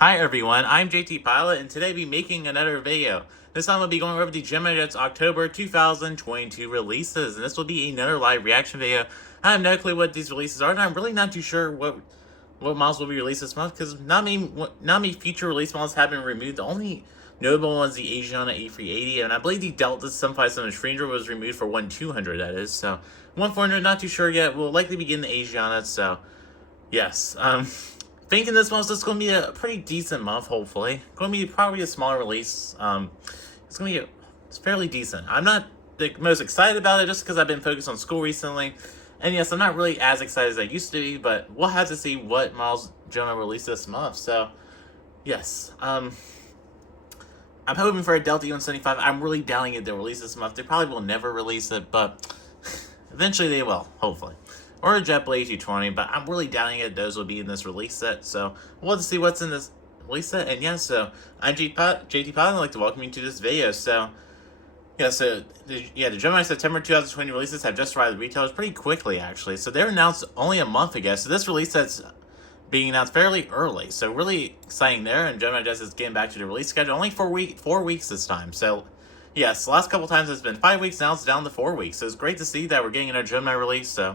Hi everyone, I'm JT Pilot, and today I'll be making another video. This time I'll be going over the Gemini Jets October 2022 releases, and this will be another live reaction video. I have no clue what these releases are, and I'm really not too sure what models will be released this month, because not many future release models have been removed. The only notable one's the Asiana A380, and I believe the Delta 757 Stranger was removed for 1-200, that is. So 1-400, not too sure yet. We'll likely begin the Asiana, so yes. Thinking this month's just going to be a pretty decent month, hopefully. Going to be probably a smaller release. It's going to be it's fairly decent. I'm not the most excited about it just because I've been focused on school recently. And yes, I'm not really as excited as I used to be, but we'll have to see what models Jonah release this month. So, yes. I'm hoping for a Delta UN75. I'm really doubting it they'll release this month. They probably will never release it, but eventually they will, hopefully. Or a JetBlue A220, but I'm really doubting it those will be in this release set. So we'll have to see what's in this release set. And yeah, so I'm JT Pilot. I'd like to welcome you to this video. So yeah, the Gemini September 2020 releases have just arrived at retailers pretty quickly, actually. So they were announced only a month ago. So this release set's being announced fairly early. So really exciting there. And Gemini Jets is getting back to the release schedule only 4 weeks this time. So yes, the last couple times it's been 5 weeks. Now it's down to 4 weeks. So it's great to see that we're getting another Gemini release. So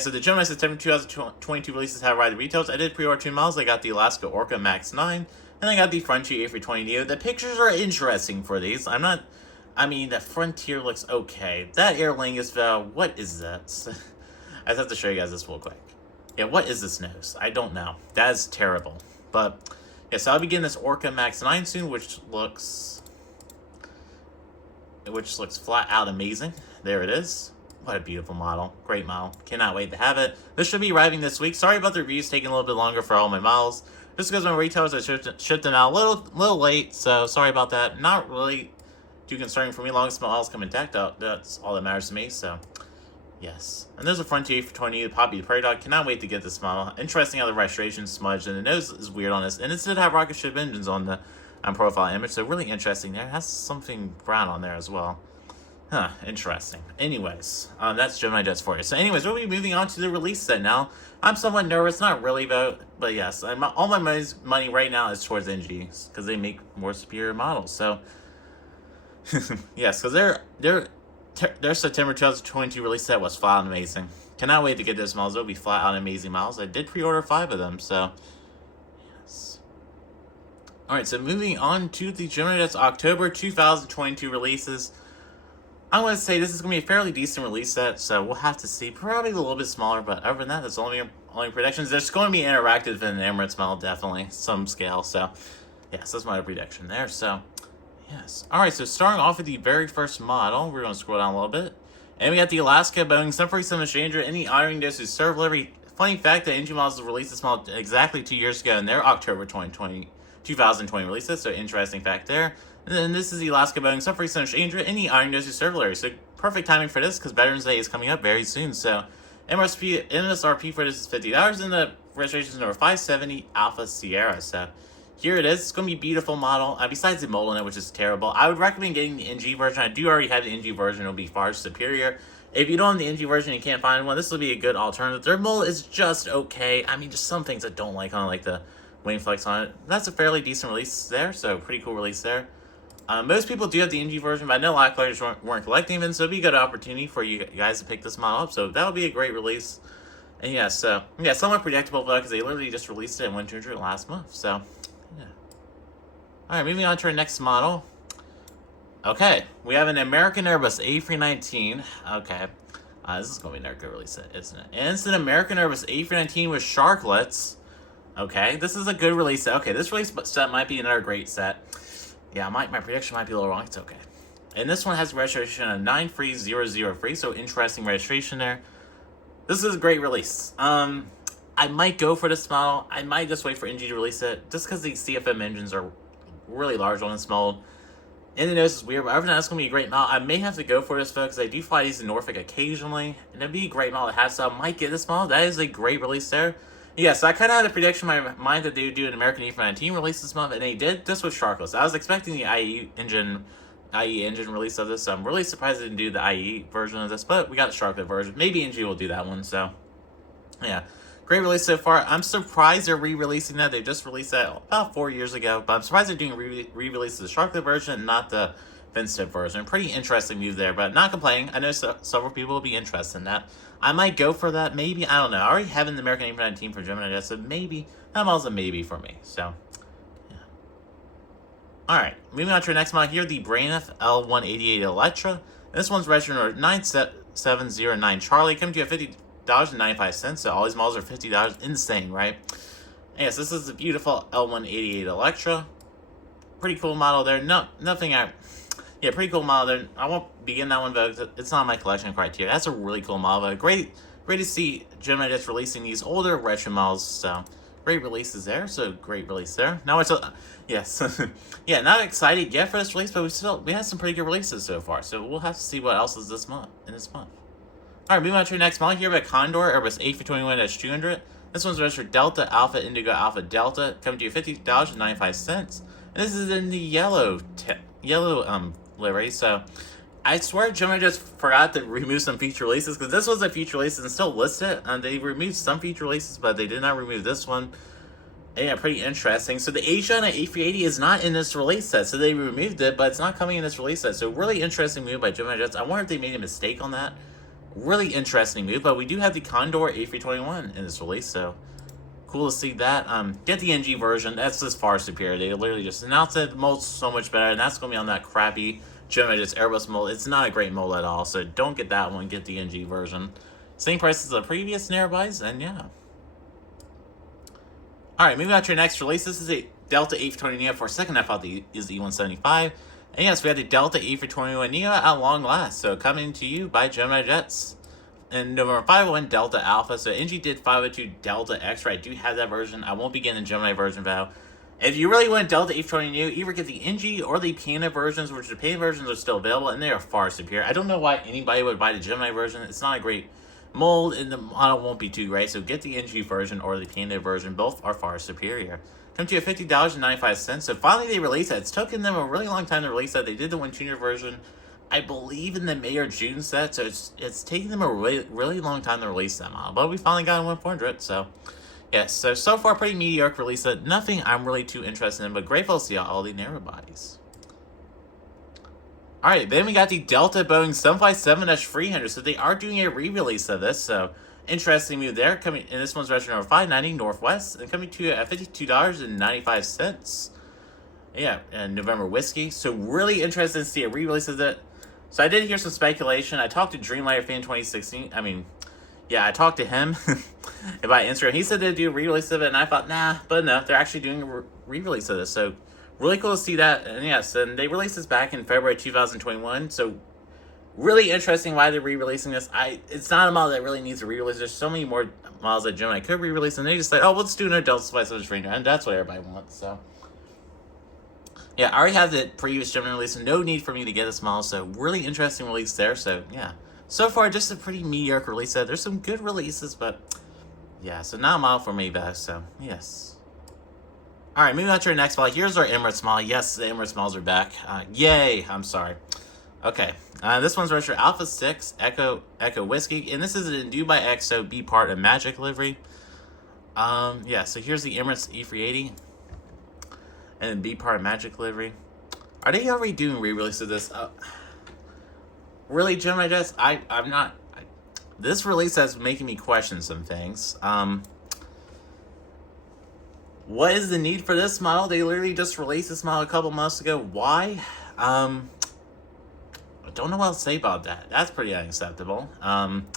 so the Gemini September 2022 releases have arrived at retailers. I did pre-order 2 models. I got the Alaska Orca Max 9, and I got the Frontier A320 Neo. The pictures are interesting for these. The Frontier looks okay. That Aer Lingus valve, what is that? I have to show you guys this real quick. Yeah, what is this nose? I don't know. That is terrible. But, yeah, so I'll be getting this Orca Max 9 soon, which looks flat out amazing. There it is. What a beautiful model. Great model. Cannot wait to have it. This should be arriving this week. Sorry about the reviews taking a little bit longer for all my models. Just because my retailers I shipped them out a little late, so sorry about that. Not really too concerning for me. Long as my models come intact, that's all that matters to me, so yes. And there's a Frontier A320, the Poppy the Prairie Dog. Cannot wait to get this model. Interesting how the restoration smudged, and the nose is weird on this. And it did have rocket ship engines on the profile image, so really interesting there. It has something brown on there as well. Huh, interesting. Anyways, that's Gemini Jets for you. So anyways, we'll be moving on to the release set now. I'm somewhat nervous, not really, but yes, all my money right now is towards NGs, because they make more superior models. So, yes, because their September 2022 release set was flat out amazing. Cannot wait to get those models. They'll be flat out amazing models. I did pre-order 5 of them, so, yes. Alright, so moving on to the Gemini Jets October 2022 releases. I'm going to say this is going to be a fairly decent release set, so we'll have to see. Probably a little bit smaller, but other than that, that's only predictions. There's going to be interactive in the Emirates model, definitely, some scale. So, yes, that's my prediction there. So, yes. Alright, so starting off with the very first model, we're going to scroll down a little bit. And we got the Alaska Boeing 747 Stranger in the honoring those who serve delivery. Funny fact that NG Models released this model exactly 2 years ago in their October 2020 releases, so interesting fact there. And then this is the Alaska Boeing 747 Stranger in the honoring those who serve delivery. So perfect timing for this because Veterans Day is coming up very soon. So MSRP for this is $50, and the registration is number 570 Alpha Sierra. So here it is. It's going to be a beautiful model. Besides the mold in it, which is terrible, I would recommend getting the NG version. I do already have the NG version. It'll be far superior. If you don't have the NG version and you can't find one, this will be a good alternative. Their mold is just okay. Just some things I don't like on it, like the wing flex on it. That's a fairly decent release there, so pretty cool release there. Most people do have the NG version, but I know a lot of players weren't collecting them, so it'd be a good opportunity for you guys to pick this model up. So that would be a great release. And yeah, somewhat predictable though, because they literally just released it in 1-200 last month. So yeah. All right, moving on to our next model. Okay, we have an American Airbus A319. Okay, this is going to be another good release set, isn't it? And it's an American Airbus A319 with sharklets. Okay, this is a good release set. Okay, this release set might be another great set. Yeah, my prediction might be a little wrong. It's okay. And this one has registration of 93003, so interesting registration there. This is a great release. I might go for this model. I might just wait for NG to release it, just because the CFM engines are really large on this mold. And the nose is weird, but other than that, it's going to be a great model. I may have to go for this, folks. I do fly these in Norfolk occasionally, and it'd be a great model to have, so I might get this model. That is a great release there. Yeah, so I kind of had a prediction in my mind that they would do an American A319 release this month, and they did. This was sharkless. I was expecting the IE engine release of this, so I'm really surprised they didn't do the IE version of this, but we got the sharklet version. Maybe NG will do that one, so yeah. Great release so far. I'm surprised they're re-releasing that. They just released that about 4 years ago, but I'm surprised they're doing re-release of the Sharklet version, not the Fin's Tip version. Pretty interesting move there, but not complaining. I know several people will be interested in that. I might go for that, maybe. I don't know. I already have an American 89 team for Gemini Jets, so maybe. That model's a maybe for me, so... Alright, moving on to our next model here, the Braniff L188 Electra. This one's registered number 9709 Charlie, coming to you at $50.95, so all these models are $50. Insane, right? Yes, this is the beautiful L188 Electra. Pretty cool model there. Yeah, pretty cool model there. I won't begin that one, but it's not my collection criteria. That's a really cool model, but great to see Gemini Jets releasing these older retro models, so... Great releases there, so great release there. Now it's yes, yeah, not excited yet for this release, but we had some pretty good releases so far. So we'll have to see what else is this month. All right, moving on to our next model here, we have Condor Airbus A321-200. This one's registered Delta Alpha Indigo Alpha Delta, coming to you $50.95, and this is in the yellow livery. So I swear Gemini just forgot to remove some feature releases, because this was a feature release and still listed. They removed some feature releases, but they did not remove this one. And yeah, pretty interesting. So the Asiana A380 is not in this release set, so they removed it, but it's not coming in this release set. So really interesting move by Gemini Jets. I wonder if they made a mistake on that. Really interesting move, but we do have the Condor A321 in this release, so cool to see that. Get the NG version. That's just far superior. They literally just announced it. The mold's so much better, and that's going to be on that crappy Gemini Jets Airbus mold. It's not a great mold at all, so don't get that one. Get the NG version. Same price as the previous nearbys, and yeah. Alright, moving on to your next release. This is a Delta A320 Neo for a second. I thought is the E175. And yes, we had the Delta A321 Neo at long last. So coming to you by Gemini Jets. And November 501 Delta Alpha. So NG did 502 Delta Extra. I do have that version. I won't be getting the Gemini version though. If you really want Delta A320 Neo, either get the NG or the Panda versions, which the Panda versions are still available, and they are far superior. I don't know why anybody would buy the Gemini version. It's not a great mold, and the model won't be too great. So get the NG version or the Panda version. Both are far superior. Come to you at $50.95. So finally they released that. It's taken them a really long time to release that. They did the One Junior version, I believe, in the May or June set. So it's taking them a really long time to release that model. But we finally got in 100. So yes, so far pretty mediocre release. Nothing I'm really too interested in, but grateful to see all the narrow bodies. Alright, then we got the Delta Boeing 757-300. So they are doing a re-release of this, so interesting move there. Coming, and this one's registered number 590 Northwest, and coming to you at $52.95. Yeah, and November Whiskey. So really interested to see a re-release of that. So I did hear some speculation. I talked to Dreamliner Fan 2016. Yeah, I talked to him about Instagram. He said they'd do a re-release of it, and I thought, nah, but no, they're actually doing a re-release of this. So really cool to see that. And yes, and they released this back in February 2021. So really interesting why they're re-releasing this. It's not a model that really needs a re-release. There's so many more models that Gemini could re-release, and they just like, oh, let's do an adult Spice of Trainer, and that's what everybody wants. So yeah, I already have the previous Gemini release, and no need for me to get this model. So really interesting release there. So yeah. So far, just a pretty mediocre release set. There's some good releases, but yeah, so not a model for me, though, so yes. Alright, moving on to our next model. Here's our Emirates model. Yes, the Emirates models are back. Yay, I'm sorry. Okay, this one's registered Alpha 6 Echo Whiskey, and this is an Due by XO B part of Magic livery. Yeah, so here's the Emirates E380, and B part of Magic livery. Are they already doing re-release of this? Really, Gemini Jets? I'm not... this release has making me question some things. What is the need for this model? They literally just released this model a couple months ago. Why? I don't know what to say about that. That's pretty unacceptable. Come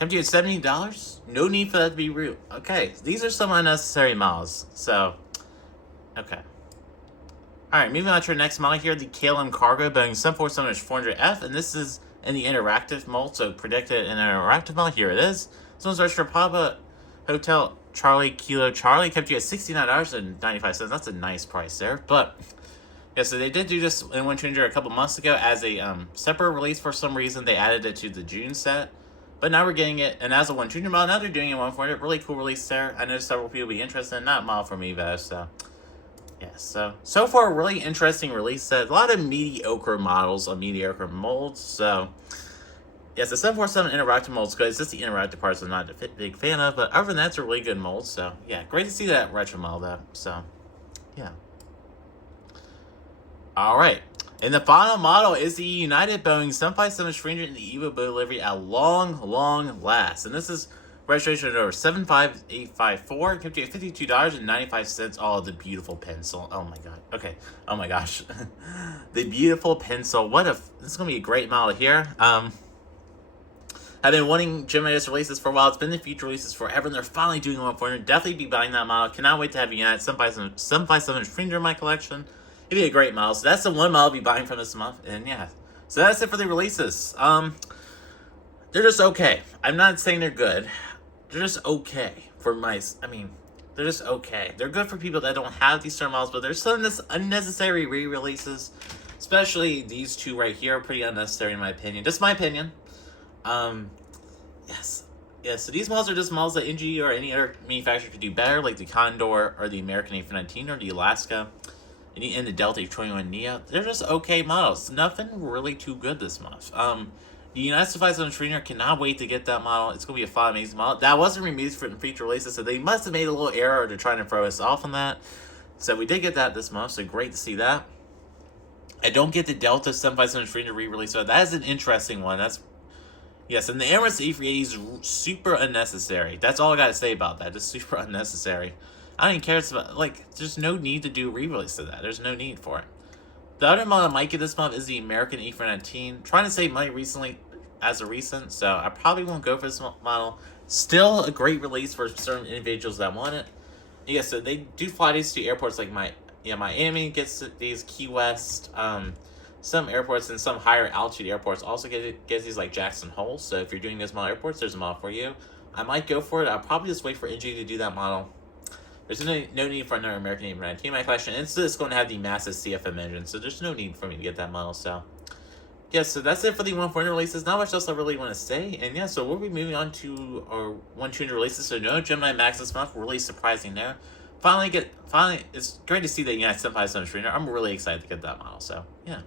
to you at $70? No need for that to be real. Okay, these are some unnecessary models. So, okay. Alright, moving on to our next model here, the KLM Cargo Boeing 747-400F, and this is in the interactive mold, so predicted in an interactive mold. Here it is. This one's registered Papa Hotel Charlie Kilo Charlie, kept you at $69.95. That's a nice price there, but yeah, so they did do this in One Junior a couple months ago as a separate release. For some reason, they added it to the June set, but now we're getting it, and as a One Junior model, now they're doing it in 140. Really cool release there. I know several people will be interested in that model from me, though, so yes, so far, really interesting release set. A lot of mediocre models on mediocre molds, so Yes, the 747 interactive mold's good. It's just the interactive parts I'm not a big fan of, but other than that, it's a really good mold. So yeah, great to see that retro model though. So yeah. All right. And the final model is the United Boeing 757 Stranger in the Evo boat delivery at long last. And this is registration number 75854. It gives you $52.95. Oh, the beautiful pencil. Oh my god. Okay. Oh my gosh. The beautiful pencil. This is gonna be a great model here. I've been wanting Gemini Jets releases for a while. It's been the future releases forever, and they're finally doing one for me. Definitely be buying that model. Cannot wait to have United 757 Stranger in my collection. It'd be a great model. So that's the one model I'll be buying from this month. And yeah. So that's it for the releases. They're just okay. I'm not saying they're good. They're just okay for they're just okay. They're good for people that don't have these certain models, but there's some unnecessary re-releases. Especially these two right here are pretty unnecessary in my opinion. Just my opinion. Yes. So these models are just models that NG or any other manufacturer could do better, like the Condor or the American A319 or the Alaska. And the Delta A21 Neo. They're just okay models. Nothing really too good this month. The United 757 Trainer, cannot wait to get that model. It's going to be a fun, amazing model. That wasn't removed from feature releases, so they must have made a little error to trying to throw us off on that. So we did get that this month, so great to see that. I don't get the Delta 757 Trainer re-release, so that is an interesting one. Yes, and the Emirates A380 is super unnecessary. That's all I got to say about that. Just super unnecessary. I don't even care. It's about, there's no need to do re-release of that. There's no need for it. The other model I might get this month is the American A319. Trying to save money recently, as a recent, so I probably won't go for this model. Still a great release for certain individuals that want it. Yeah, so they do fly these to airports like Miami gets these, Key West, some airports and some higher altitude airports also get these like Jackson Hole. So if you're doing those model airports, there's a model for you. I might go for it. I'll probably just wait for NG to do that model. There's no need for another American A319 in my collection. And it's going to have the massive CFM engine, so there's no need for me to get that model. So yeah, so that's it for the 140 releases. Not much else I really want to say. And yeah, so we'll be moving on to our 120 releases. So no Gemini Max this month. Really surprising there. Finally, it's great to see that United 757 Trainer. I'm really excited to get that model. So yeah.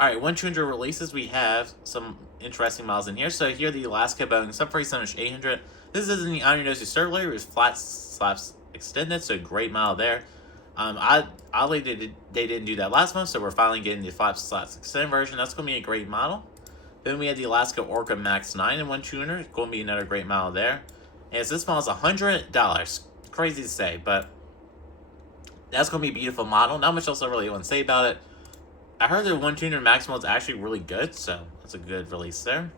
Alright, 120 releases. We have some interesting models in here. So here, the Alaska Boeing 747-800. This is in the on-your-nose circular with flat slaps extended. So great model there. Oddly, they didn't do that last month, so we're finally getting the flap slats extended version. That's going to be a great model. Then we had the Alaska Orca Max 9 in 120. It's going to be another great model there. And this model is $100. Crazy to say, but that's going to be a beautiful model. Not much else I really want to say about it. I heard the 120 Max model is actually really good, so that's a good release there.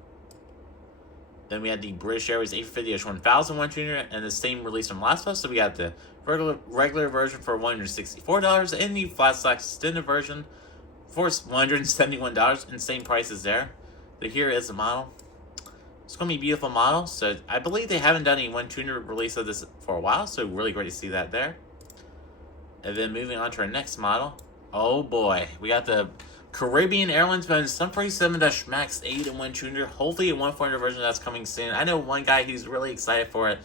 Then we had the British Airways A350-1000 120 and the same release from last month. So we got the regular version for $164 and the flat slack extended version for $171 and same prices there. So here is the model. It's going to be a beautiful model. So I believe they haven't done a 120 release of this for a while, so really great to see that there. And then moving on to our next model. Oh boy, we got the Caribbean Airlines Boeing 747 Max 8 and 120. Hopefully a 140 version that's coming soon. I know one guy who's really excited for it.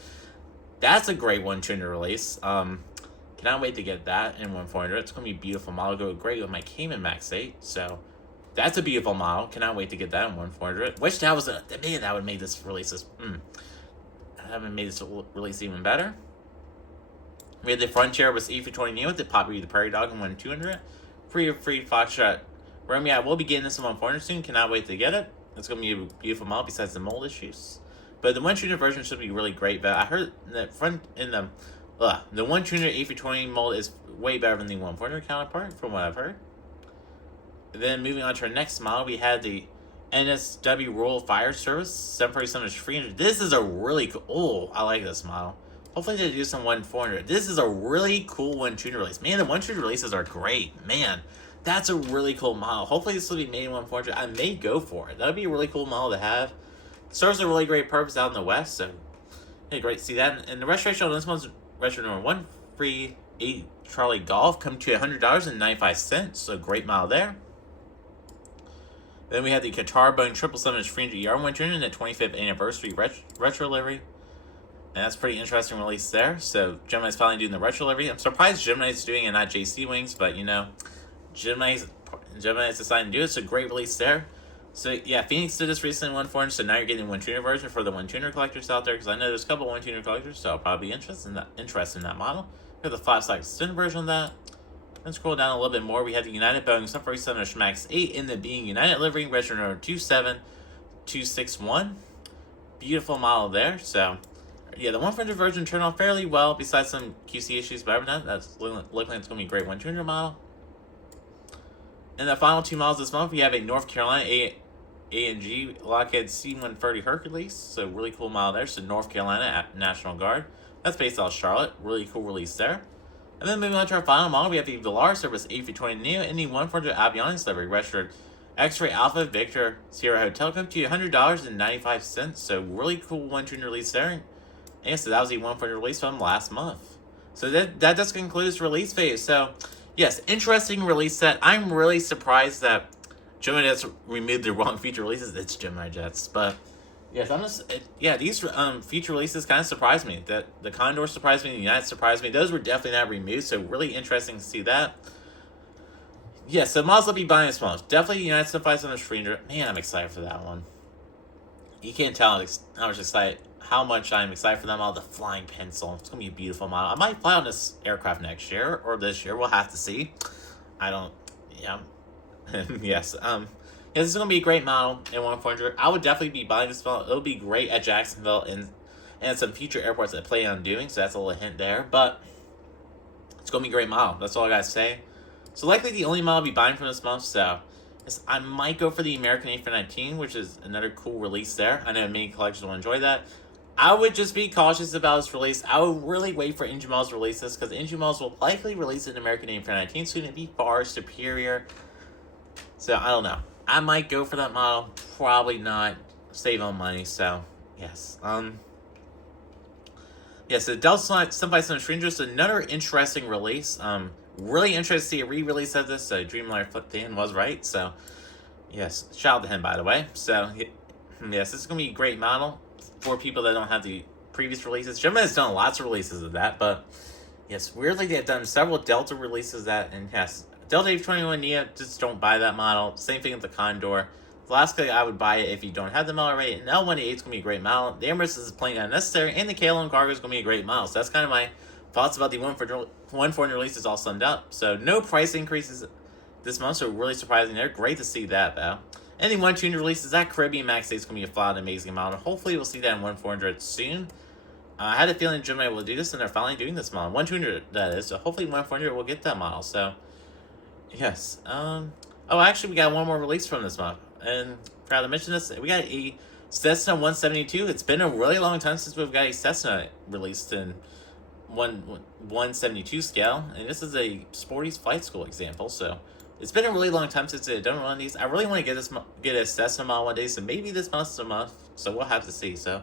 That's a great 120 release. Cannot wait to get that in 140. It's going to be a beautiful model. Go great with my Cayman Max 8. So that's a beautiful model. Cannot wait to get that in 140. Wish that was that would have made this release that would made this release even better. We had the Frontier with E320 Neo with the Poppy the Prairie Dog in 1200. Free Foxtrot Romeo. I will be getting this in 140 soon. Cannot wait to get it. It's going to be a beautiful model besides the mold issues. But the 120 version should be really great. But I heard that the 120 A320 mold is way better than the 140 counterpart from what I've heard. And then moving on to our next model, we had the NSW Rural Fire Service 747-300. This is a really cool. I like this model. Hopefully they do some 1400. This is a really cool 120 release. Man, the 120 releases are great. Man, that's a really cool model. Hopefully this will be made in 1400. I may go for it. That would be a really cool model to have. Serves a really great purpose out in the West. So, hey, great to see that. And the restoration on this one's restoration number 138 Charlie Golf come to $100.95. So great model there. Then we had the Qatar Boeing 777-300 ER 120 and the 25th anniversary retro livery. And that's a pretty interesting release there. So Gemini's finally doing the retro livery. I'm surprised Gemini's doing it, not JC Wings, but you know, Gemini's deciding to do it. It's a great release there. So yeah, Phoenix did this recently in 1 so now you're getting one tuner version for the one tuner collectors out there, because I know there's a couple one tuner collectors, so I'll probably be interested in that model. We have the 5-side extended version of that. Then scroll down a little bit more. We have the United Boeing 747 MAX 8 in the being United livery, register number 27261. Beautiful model there. So yeah, the 100 version turned out fairly well, besides some QC issues, but other than that, that's looking like it's going to be a great 100 model. And the final 2 models this month, we have a North Carolina A&G Lockheed C-130 Hercules. So really cool model there. So North Carolina National Guard. That's based out of Charlotte. Really cool release there. And then moving on to our final model, we have the Velar Service A320 Neo and the 140 Avionics livery, registered X-Ray Alpha Victor Sierra Hotel, come to $100.95. So really cool 100 release there. And so that was the 140 release from last month. So that does conclude this release phase. So yes, interesting release set. I'm really surprised that Gemini Jets removed the wrong feature releases. It's Gemini Jets, but yes, these feature releases kind of surprised me. That the Condor surprised me, the United surprised me. Those were definitely not removed, so really interesting to see that. Yes, so models I'll be buying this month. Definitely United 757 Stranger. Man, I'm excited for that one. You can't tell how much I'm excited for that model. The Flying Pencil. It's gonna be a beautiful model. I might fly on this aircraft next year or this year. We'll have to see. Yeah. Yes. This is gonna be a great model in 140. I would definitely be buying this model. It'll be great at Jacksonville and some future airports that I plan on doing. So that's a little hint there. But it's gonna be a great model. That's all I gotta say. So likely the only model I'll be buying from this month. So I might go for the American A319, which is another cool release there. I know many collectors will enjoy that. I would just be cautious about this release. I would really wait for Engine Models to release this, because Engine Models will likely release an American A319 soon and be far superior. So I don't know. I might go for that model. Probably not. Save on money. So yes. Yes, the Delta 757 Stranger is another interesting release. Really interested to see a re-release of this. So Dreamliner Flip Dan was right. So yes, shout out to him, by the way. So yes, this is gonna be a great model for people that don't have the previous releases. Gemini has done lots of releases of that, but yes, weirdly they've done several Delta releases of that, and yes, Delta A21 Neo, just don't buy that model. Same thing with the Condor. Alaska, I would buy it if you don't have the model already. And L188 is going to be a great model. The Emirates is plain unnecessary, and the KLUV Cargo is going to be a great model. So that's kind of my thoughts about the 140 releases all summed up. So no price increases this month, so really surprising there. Great to see that, though. And the 120 releases, that Caribbean Max 8 is going to be a flat, amazing model. Hopefully we'll see that in 1400 soon. I had a feeling Gemini will do this, and they're finally doing this model. 100 that is, so hopefully 1400 will get that model. So yes. Oh, actually, we got one more release from this month, and proud to mention this. We got a Cessna 172. It's been a really long time since we've got a Cessna released in 172 scale, and this is a Sporty's Flight School example. So it's been a really long time since they've done one of these. I really want to get a Cessna model one day, so maybe this month's a month. So we'll have to see. So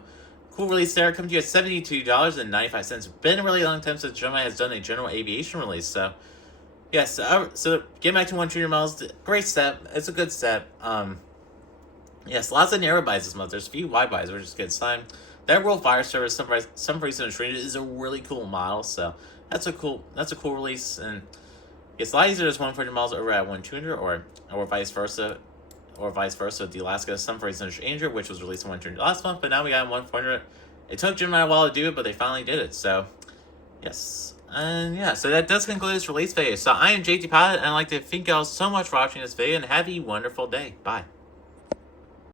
cool release there. Comes to you at $72.95. Been a really long time since Gemini has done a general aviation release. So yes, so getting back to 100 miles, great set. It's a good set. Yes, lots of narrow buys this month. There's a few wide buys, which is good sign. That World Fire Service, some reason is a really cool model. So that's a cool release, and it's a lot easier to 140 miles over at 1200 or vice versa. The Alaska Some Reason Stranger, which was released in 100 last month, but now we got 1400. It took Gemini a while to do it, but they finally did it. So yes. And yeah, so that does conclude this release video. So I am JT Pilot, and I'd like to thank you all so much for watching this video, and have a wonderful day. Bye.